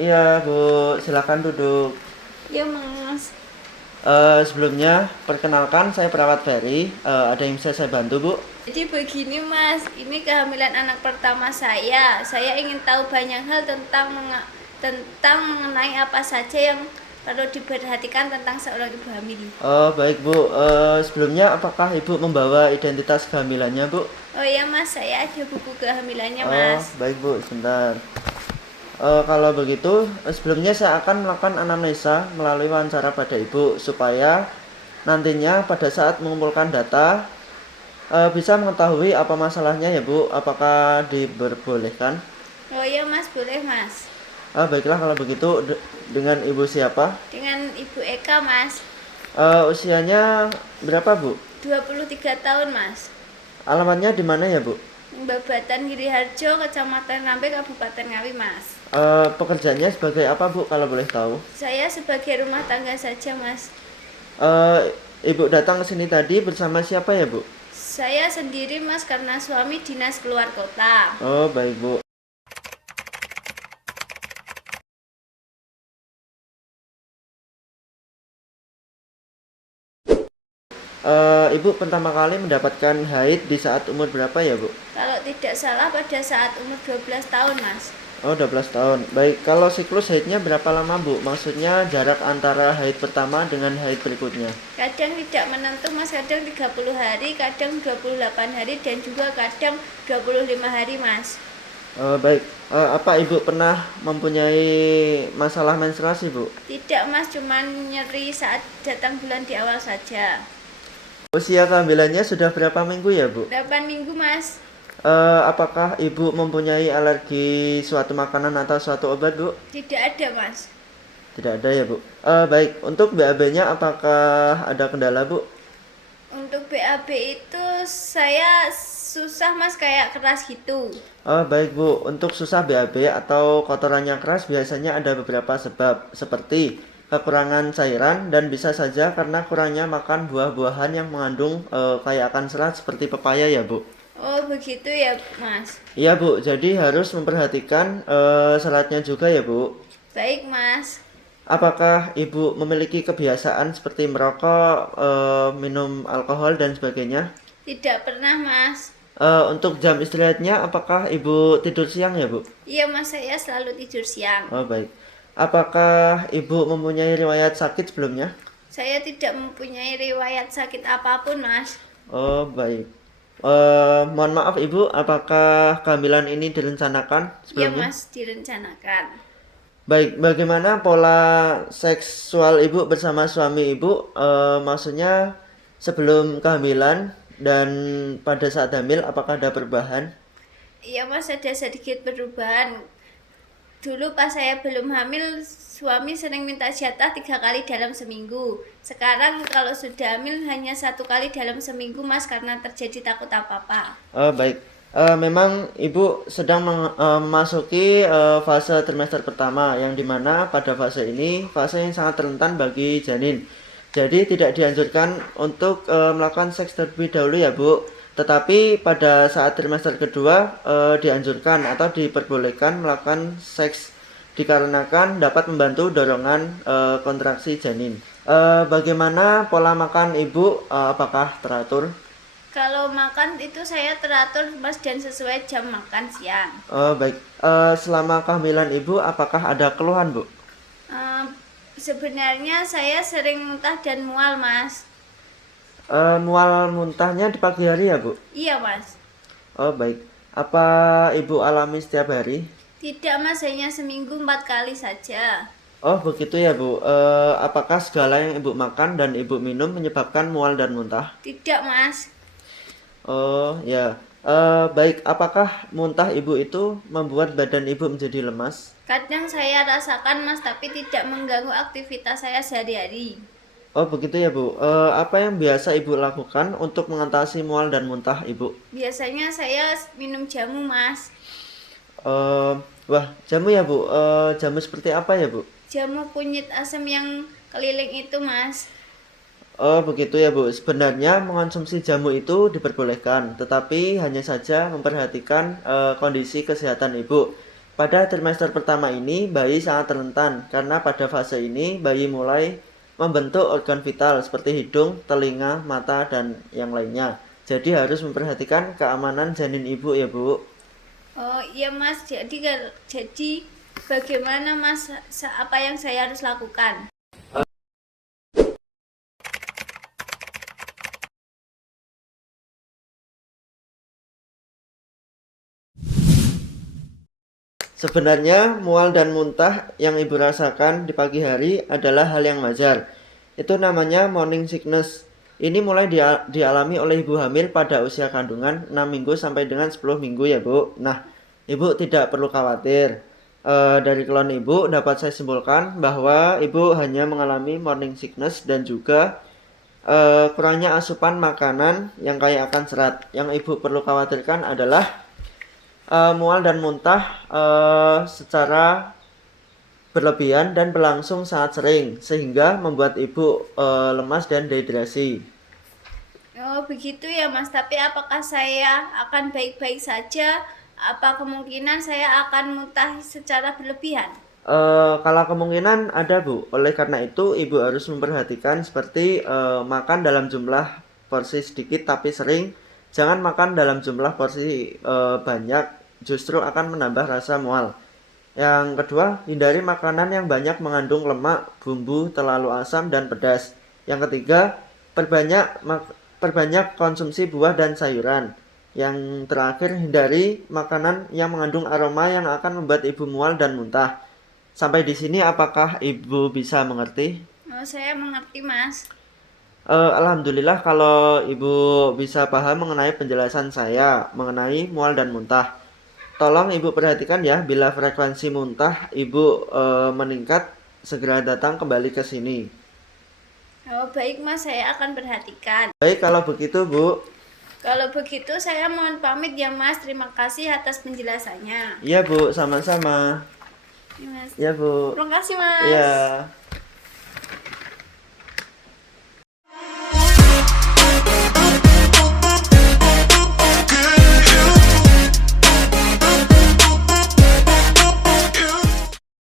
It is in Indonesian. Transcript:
Iya, Bu, silakan duduk. Ya mas. Sebelumnya, perkenalkan saya perawat Ferry. Ada yang bisa saya bantu, Bu? Jadi begini mas, ini kehamilan anak pertama saya. Saya ingin tahu banyak hal tentang mengenai apa saja yang perlu diperhatikan tentang seorang ibu hamil. Baik, Bu. Sebelumnya, apakah Ibu membawa identitas kehamilannya, Bu? Oh iya mas, saya ada buku kehamilannya mas. Baik, Bu. Sebentar. Kalau begitu, sebelumnya saya akan melakukan anamnesa melalui wawancara pada Ibu, supaya nantinya pada saat mengumpulkan data, bisa mengetahui apa masalahnya ya, Bu. Apakah diperbolehkan? Oh iya mas, boleh mas. Baiklah kalau begitu dengan Ibu siapa? Dengan ibu Eka mas. Usianya berapa, Bu? 23 tahun mas. Alamatnya di mana ya, Bu? Babatan Giriharjo, Kecamatan Rambe, Kabupaten Ngawi mas. Pekerjaannya sebagai apa, Bu, kalau boleh tahu? Saya sebagai rumah tangga saja mas. Eh, Ibu datang ke sini tadi bersama siapa ya, Bu? Saya sendiri mas, karena suami dinas keluar kota. Oh, baik, Bu. Ibu pertama kali mendapatkan haid di saat umur berapa ya, Bu? Kalau tidak salah pada saat umur 12 tahun mas. Oh, 12 tahun. Baik, kalau siklus haidnya berapa lama, Bu? Maksudnya jarak antara haid pertama dengan haid berikutnya. Kadang tidak menentu mas, kadang 30 hari, kadang 28 hari, dan juga kadang 25 hari mas. Baik, apa Ibu pernah mempunyai masalah menstruasi, Bu? Tidak mas, cuman nyeri saat datang bulan di awal saja. Usia kehamilannya sudah berapa minggu ya, Bu? 8 minggu mas. Apakah Ibu mempunyai alergi suatu makanan atau suatu obat, Bu? Tidak ada mas. Tidak ada ya, Bu. Baik, untuk BAB-nya apakah ada kendala, Bu? Untuk BAB itu saya susah mas, kayak keras gitu. Baik, Bu. Untuk susah BAB atau kotorannya keras biasanya ada beberapa sebab, seperti kekurangan cairan dan bisa saja karena kurangnya makan buah-buahan yang mengandung kaya akan serat seperti pepaya ya, Bu. Oh begitu ya mas. Iya, Bu. Jadi harus memperhatikan seratnya juga ya, Bu. Baik mas. Apakah Ibu memiliki kebiasaan seperti merokok, minum alkohol dan sebagainya? Tidak pernah mas. Untuk jam istirahatnya apakah Ibu tidur siang ya, Bu? Iya mas, saya selalu tidur siang. Oh, baik. Apakah Ibu mempunyai riwayat sakit sebelumnya? Saya tidak mempunyai riwayat sakit apapun mas. Oh, baik. Mohon maaf Ibu, apakah kehamilan ini direncanakan Iya sebelumnya? mas, direncanakan. Baik, bagaimana pola seksual Ibu bersama suami Ibu? Maksudnya sebelum kehamilan dan pada saat hamil, apakah ada perubahan? Iya mas, ada sedikit perubahan. Dulu pas saya belum hamil, suami sering minta jatah 3 kali dalam seminggu. Sekarang kalau sudah hamil hanya 1 kali dalam seminggu mas, karena terjadi takut apa-apa. Baik. Memang Ibu sedang memasuki fase trimester pertama, yang dimana pada fase ini fase yang sangat rentan bagi janin. Jadi tidak dianjurkan untuk melakukan seks terlebih dahulu ya, Bu. Tetapi pada saat trimester kedua dianjurkan atau diperbolehkan melakukan seks dikarenakan dapat membantu dorongan kontraksi janin. Bagaimana pola makan Ibu? Apakah teratur? Kalau makan itu saya teratur mas, dan sesuai jam makan siang. Baik. Selama kehamilan Ibu, apakah ada keluhan, Bu? Sebenarnya saya sering muntah dan mual mas. Mual muntahnya di pagi hari ya, Bu? Iya mas. Oh, baik. Apa Ibu alami setiap hari? Tidak mas, hanya seminggu 4 kali saja. Oh, begitu ya, Bu. Apakah segala yang Ibu makan dan Ibu minum menyebabkan mual dan muntah? Tidak mas. Oh, ya. Baik. Apakah muntah Ibu itu membuat badan Ibu menjadi lemas? Kadang saya rasakan mas, tapi tidak mengganggu aktivitas saya sehari-hari. Oh, begitu ya, Bu. Apa yang biasa Ibu lakukan untuk mengatasi mual dan muntah Ibu? Biasanya saya minum jamu mas. Eh, Wah, jamu ya, Bu. Jamu seperti apa ya, Bu? Jamu kunyit asam yang keliling itu mas. Oh, begitu ya, Bu. Sebenarnya mengonsumsi jamu itu diperbolehkan, tetapi hanya saja memperhatikan kondisi kesehatan Ibu. Pada trimester pertama ini, bayi sangat rentan karena pada fase ini bayi mulai membentuk organ vital seperti hidung, telinga, mata, dan yang lainnya. Jadi harus memperhatikan keamanan janin ibu ya Bu. Oh iya Mas, jadi bagaimana Mas, apa yang saya harus lakukan? Sebenarnya mual dan muntah yang ibu rasakan di pagi hari adalah hal yang wajar. Itu namanya morning sickness. Ini mulai dialami oleh ibu hamil pada usia kandungan 6 minggu sampai dengan 10 minggu ya Bu. Nah, ibu tidak perlu khawatir. Dari keluhan ibu dapat saya simpulkan bahwa ibu hanya mengalami morning sickness dan juga kurangnya asupan makanan yang kaya akan serat. Yang ibu perlu khawatirkan adalah mual dan muntah secara berlebihan dan berlangsung sangat sering sehingga membuat ibu lemas dan dehidrasi. Oh begitu ya Mas, tapi apakah saya akan baik-baik saja? Apa kemungkinan saya akan muntah secara berlebihan? Kalau kemungkinan ada Bu, oleh karena itu ibu harus memperhatikan seperti makan dalam jumlah porsi sedikit tapi sering. Jangan makan dalam jumlah porsi banyak, justru akan menambah rasa mual. Yang kedua, hindari makanan yang banyak mengandung lemak, bumbu, terlalu asam, dan pedas. Yang ketiga, perbanyak konsumsi buah dan sayuran. Yang terakhir, hindari makanan yang mengandung aroma yang akan membuat ibu mual dan muntah. Sampai di sini apakah ibu bisa mengerti? Oh saya mengerti Mas. Alhamdulillah kalau ibu bisa paham mengenai penjelasan saya mengenai mual dan muntah. Tolong ibu perhatikan ya, bila frekuensi muntah ibu meningkat, segera datang kembali ke sini. Oh baik Mas, saya akan perhatikan. Baik, kalau begitu Bu. Kalau begitu saya mohon pamit ya Mas. Terima kasih atas penjelasannya. Iya Bu, sama-sama. Ya, Mas. Iya Bu. Terima kasih Mas. Iya.